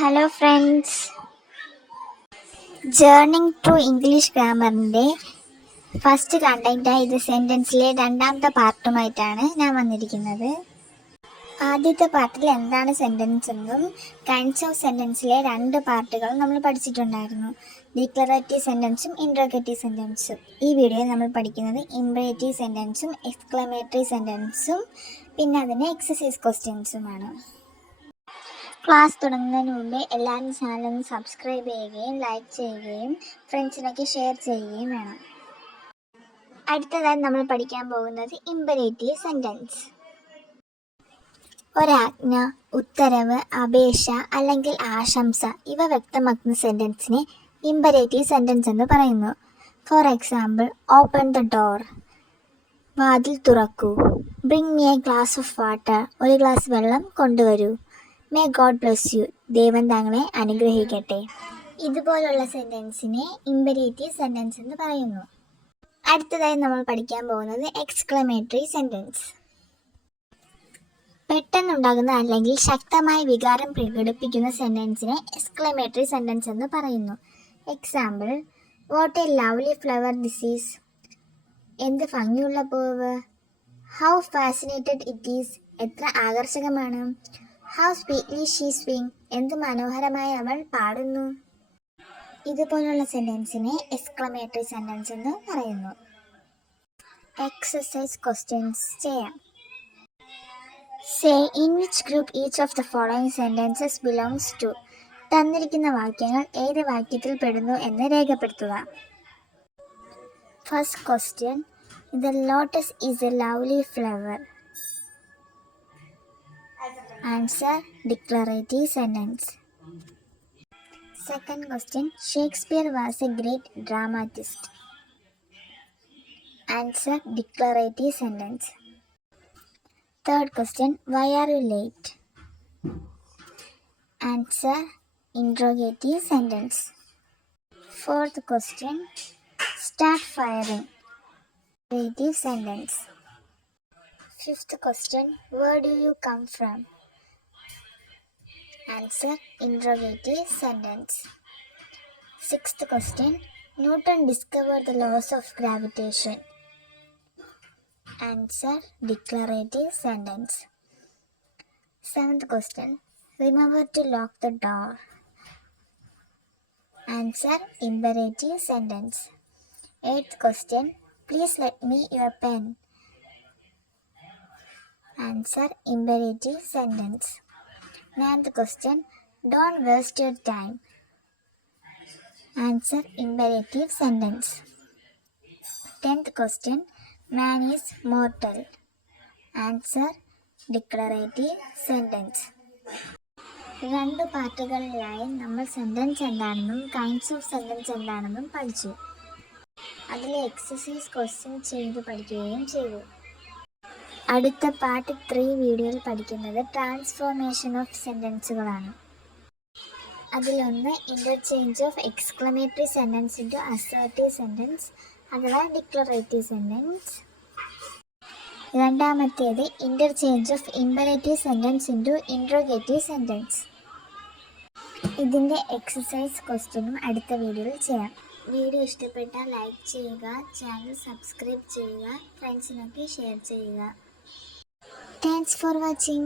Hello friends, journeying through English ഗ്രാമറിൻ്റെ first കണ്ടൻറ്റായി ഇത് സെൻറ്റൻസിലെ രണ്ടാമത്തെ പാർട്ടുമായിട്ടാണ് ഞാൻ വന്നിരിക്കുന്നത്. ആദ്യത്തെ പാർട്ടിൽ എന്താണ് സെൻറ്റൻസ് എന്നും കൈൻഡ്സ് ഓഫ് സെൻറ്റൻസിലെ രണ്ട് പാർട്ടുകൾ നമ്മൾ പഠിച്ചിട്ടുണ്ടായിരുന്നു. Declarative സെൻറ്റൻസും interrogative സെൻറ്റൻസും. ഈ വീഡിയോയിൽ നമ്മൾ പഠിക്കുന്നത് ഇംപറേറ്റീവ് സെൻറ്റൻസും എക്സ്ക്ലമേറ്ററി സെൻറ്റൻസും പിന്നെ അതിൻ്റെ എക്സസൈസ് ക്വസ്റ്റ്യൻസുമാണ്. ക്ലാസ് തുടങ്ങുന്നതിന് മുമ്പേ എല്ലാവരും ചാനലൊന്ന് സബ്സ്ക്രൈബ് ചെയ്യുകയും ലൈക്ക് ചെയ്യുകയും ഫ്രണ്ട്സിനൊക്കെ ഷെയർ ചെയ്യുകയും വേണം. അടുത്തതായി നമ്മൾ പഠിക്കാൻ പോകുന്നത് ഇംപറേറ്റീവ് സെൻറ്റൻസ്. ഒരാജ്ഞ, ഉത്തരവ്, അപേക്ഷ അല്ലെങ്കിൽ ആശംസ ഇവ വ്യക്തമാക്കുന്ന സെൻറ്റൻസിനെ ഇംപറേറ്റീവ് സെൻറ്റൻസ് എന്ന് പറയുന്നു. For example, open the door, വാതിൽ തുറക്കൂ. Bring me A glass of water, ഒരു ഗ്ലാസ് വെള്ളം കൊണ്ടുവരൂ. മേ ഗോഡ് ബ്ലെസ് യു, ദൈവം താങ്കളെ അനുഗ്രഹിക്കട്ടെ. ഇതുപോലുള്ള സെൻറ്റൻസിനെ ഇംപറേറ്റീവ് സെൻറ്റൻസ് എന്ന് പറയുന്നു. അടുത്തതായി നമ്മൾ പഠിക്കാൻ പോകുന്നത് എക്സ്ക്ലമേറ്ററി സെൻറ്റൻസ്. പെട്ടെന്നുണ്ടാകുന്ന അല്ലെങ്കിൽ ശക്തമായ വികാരം പ്രകടിപ്പിക്കുന്ന സെൻറ്റൻസിനെ എക്സ്ക്ലമേറ്ററി സെൻറ്റൻസ് എന്ന് പറയുന്നു. Example, what A lovely flower this is, എന്ത് ഭംഗിയുള്ള പൂവ്. ഹൗ ഫാസിനേറ്റഡ് ഇറ്റ് ഈസ്, എത്ര ആകർഷകമാണ്. ഹൗ സ്വീറ്റ്ലി ഷീ സ്വിംഗ്, എന്ത് മനോഹരമായി അവൾ പാടുന്നു. ഇതുപോലുള്ള സെൻറ്റൻസിനെ എക്സ്ക്ലമേറ്ററി സെൻറ്റൻസ് എന്ന് പറയുന്നു. എക്സസൈസ് ക്വസ്റ്റ്യൻസ് ചെയ്യാം. Say in which group each of the following sentences belongs to. തന്നിരിക്കുന്ന വാക്യങ്ങൾ ഏത് വാക്യത്തിൽ പെടുന്നു എന്ന് രേഖപ്പെടുത്തുക. First question, the lotus is a lovely flower. Answer, declarative sentence. Second question, Shakespeare was a great dramatist. Answer, declarative sentence. Third question, why are you late? Answer, interrogative sentence. Fourth question, start firing. Interrogative sentence. Fifth question, where do you come from? Answer, interrogative sentence. Sixth question, Newton discovered the laws of gravitation. Answer, declarative sentence. Seventh question, remember to lock the door. Answer, imperative sentence. Eighth question, please let me your pen. Answer, imperative sentence. Ninth question, don't waste your time. Answer, imperative sentence. 10th question, man is mortal. Answer, declarative sentence. രണ്ട് പാർട്ടുകളിലായി നമ്മൾ sentence എന്താണെന്നും kinds of sentence എന്താണെന്നും പഠിച്ചു. അതിലെ exercise question ചെയ്ത് പഠിക്കുകയും ചെയ്തു. അടുത്ത പാർട്ട് 3 വീഡിയോയിൽ പഠിക്കുന്നത് ട്രാൻസ്ഫോർമേഷൻ ഓഫ് സെൻറ്റൻസുകളാണ്. അതിലൊന്ന് interchange of exclamatory sentence into assertive sentence അഥവാ ഡിക്ലറേറ്റീവ് സെൻറ്റൻസ്. രണ്ടാമത്തേത് interchange of imperative sentence into interrogative sentence. ഇതിൻ്റെ എക്സസൈസ് ക്വസ്റ്റ്യനും അടുത്ത വീഡിയോയിൽ ചെയ്യാം. വീഡിയോ ഇഷ്ടപ്പെട്ടാൽ ലൈക്ക് ചെയ്യുക, ചാനൽ സബ്സ്ക്രൈബ് ചെയ്യുക, ഫ്രണ്ട്സിനൊക്കെ ഷെയർ ചെയ്യുക. Thanks for watching.